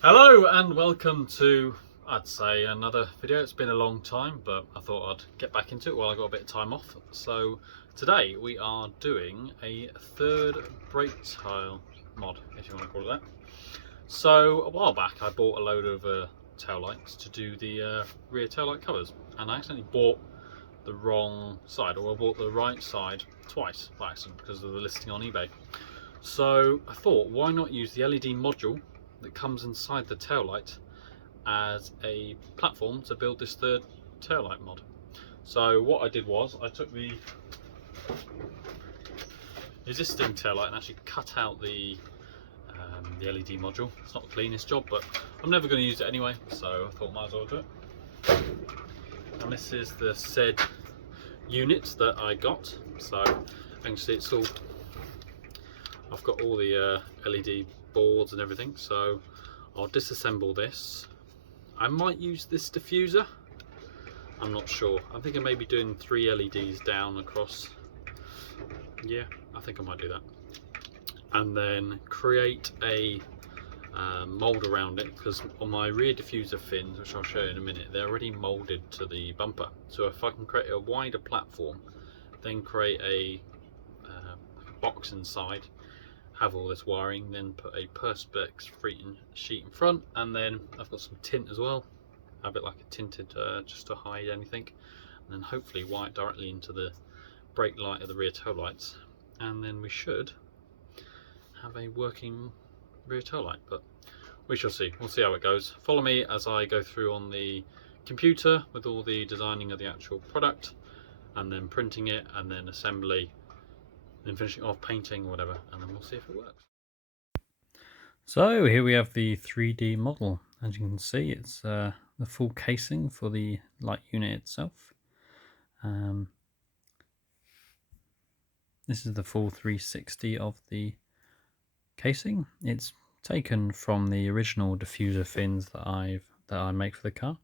Hello and welcome to, I'd say, another video. It's been a long time, but I thought I'd get back into it while I got a bit of time off. So today we are doing a third brake tile mod, if you want to call it that. So a while back I bought a load of tail lights to do the rear tail light covers, and I accidentally bought the wrong side, or I bought the right side twice by accident because of the listing on eBay. So I thought, why not use the LED module that comes inside the taillight as a platform to build this third taillight mod. So what I did was I took the existing taillight and actually cut out the LED module. It's not the cleanest job, but I'm never going to use it anyway, so I thought might as well do it. And this is the said unit that I got. So you can see it's all, I've got all the LED boards and everything, so I'll disassemble this. I might use this diffuser, I'm not sure. I think I may be doing 3 LEDs down across. Yeah, I think I might do that. And then create a mould around it, because on my rear diffuser fins, which I'll show you in a minute, they're already moulded to the bumper. So if I can create a wider platform, then create a box inside, have all this wiring, then put a perspex sheet in front, and then I've got some tint as well, have it like a tinted just to hide anything, and then hopefully wire it directly into the brake light of the rear tail lights, and then we should have a working rear tail light. But we shall see, we'll see how it goes. Follow me as I go through on the computer with all the designing of the actual product, and then printing it, and then assembly, then finishing off painting or whatever, and then we'll see if it works. So here we have the 3D model. As you can see, it's the full casing for the light unit itself. This is the full 360 of the casing. It's taken from the original diffuser fins that I make for the car.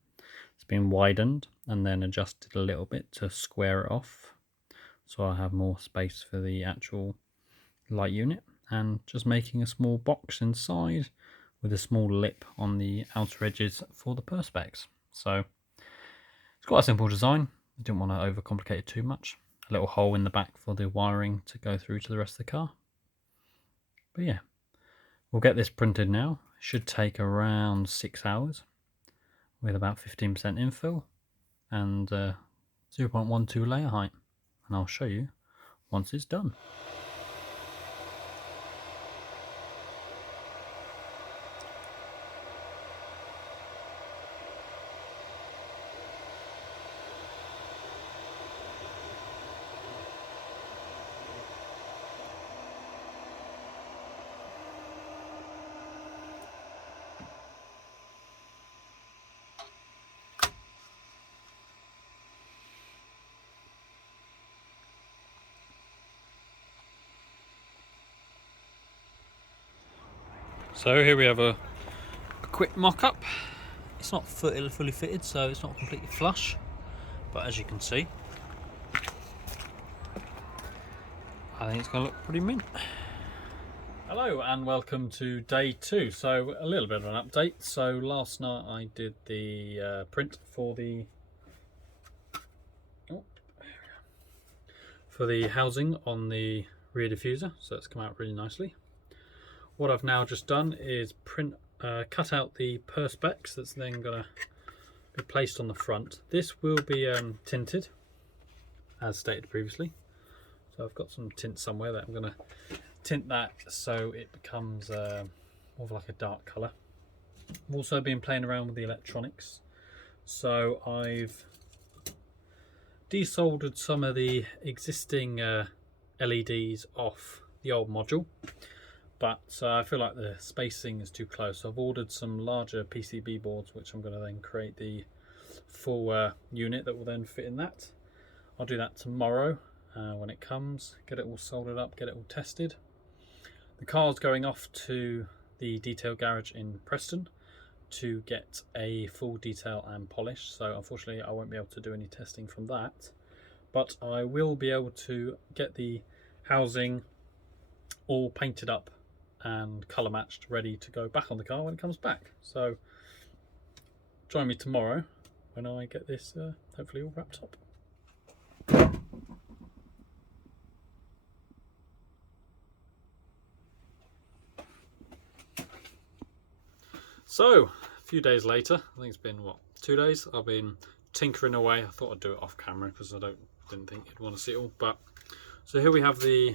It's been widened and then adjusted a little bit to square it off, so I have more space for the actual light unit, and just making a small box inside with a small lip on the outer edges for the perspex. So it's quite a simple design. I didn't want to overcomplicate it too much. A little hole in the back for the wiring to go through to the rest of the car. But yeah, we'll get this printed now. It should take around 6 hours with about 15% infill and 0.12 layer height, and I'll show you once it's done. So here we have a quick mock-up. It's not fully fitted, so it's not completely flush, but as you can see, I think it's going to look pretty mint. Hello and welcome to day 2. So a little bit of an update. So last night I did the print for the housing on the rear diffuser, so it's come out really nicely. What I've now just done is cut out the perspex that's then going to be placed on the front. This will be tinted, as stated previously. So I've got some tint somewhere that I'm going to tint that so it becomes more of like a dark colour. I've also been playing around with the electronics. So I've desoldered some of the existing LEDs off the old module, but I feel like the spacing is too close. So I've ordered some larger PCB boards, which I'm going to then create the full unit that will then fit in that. I'll do that tomorrow when it comes, get it all soldered up, get it all tested. The car's going off to the detail garage in Preston to get a full detail and polish, so unfortunately I won't be able to do any testing from that, but I will be able to get the housing all painted up and colour matched, ready to go back on the car when it comes back. So join me tomorrow when I get this hopefully all wrapped up. So a few days later, I think it's been what, 2 days, I've been tinkering away. I thought I'd do it off camera because I didn't think you'd want to see it all. But so here we have the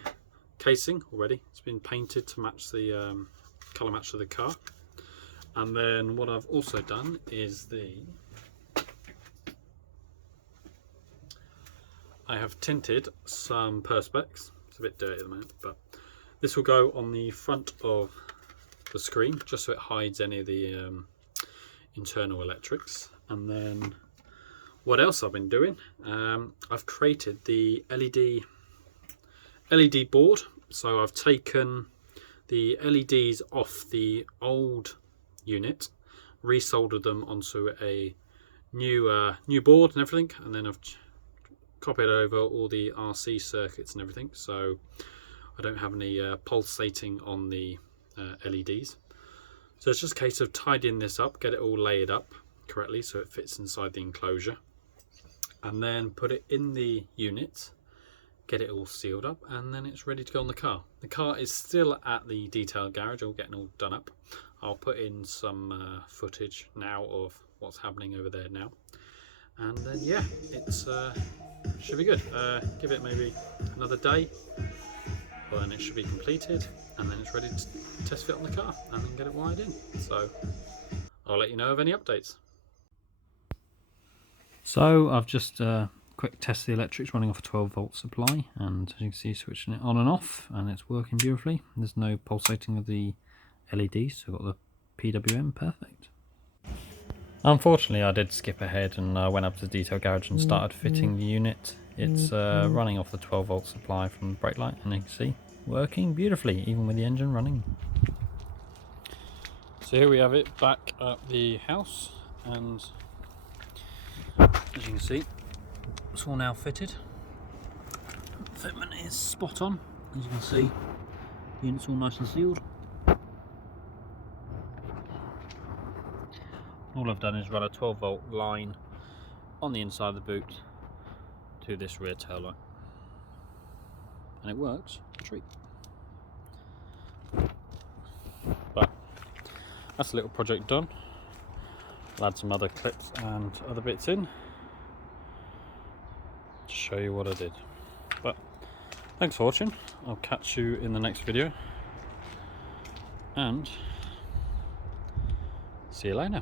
casing already. It's been painted to match the colour match of the car. And then what I've also done is I have tinted some perspex. It's a bit dirty at the moment, but this will go on the front of the screen just so it hides any of the internal electrics. And then what else I've been doing, I've created the LED board. So I've taken the LEDs off the old unit, resoldered them onto a new board and everything, and then I've copied over all the RC circuits and everything, so I don't have any pulsating on the LEDs. So it's just a case of tidying this up, get it all layered up correctly so it fits inside the enclosure, and then put it in the unit, get it all sealed up, and then it's ready to go on the car. The car is still at the detail garage, all getting all done up. I'll put in some footage now of what's happening over there now, and then yeah, it's should be good. Give it maybe another day, well, then it should be completed, and then it's ready to test fit on the car and then get it wired in. So I'll let you know of any updates. So I've just quick test the electrics running off a 12-volt supply, and as you can see, switching it on and off, and it's working beautifully. There's no pulsating of the LEDs, so I've got the PWM perfect. Unfortunately, I did skip ahead and went up to the detail garage and started fitting the unit. It's running off the 12-volt supply from the brake light, and you can see working beautifully even with the engine running. So here we have it back at the house, and as you can see, it's all now fitted. Fitment is spot on. As you can see, the unit's all nice and sealed. All I've done is run a 12-volt line on the inside of the boot to this rear tail light, and it works a treat. But that's a little project done. I'll add some other clips and other bits in to show you what I did. But thanks for watching. I'll catch you in the next video, and see you later.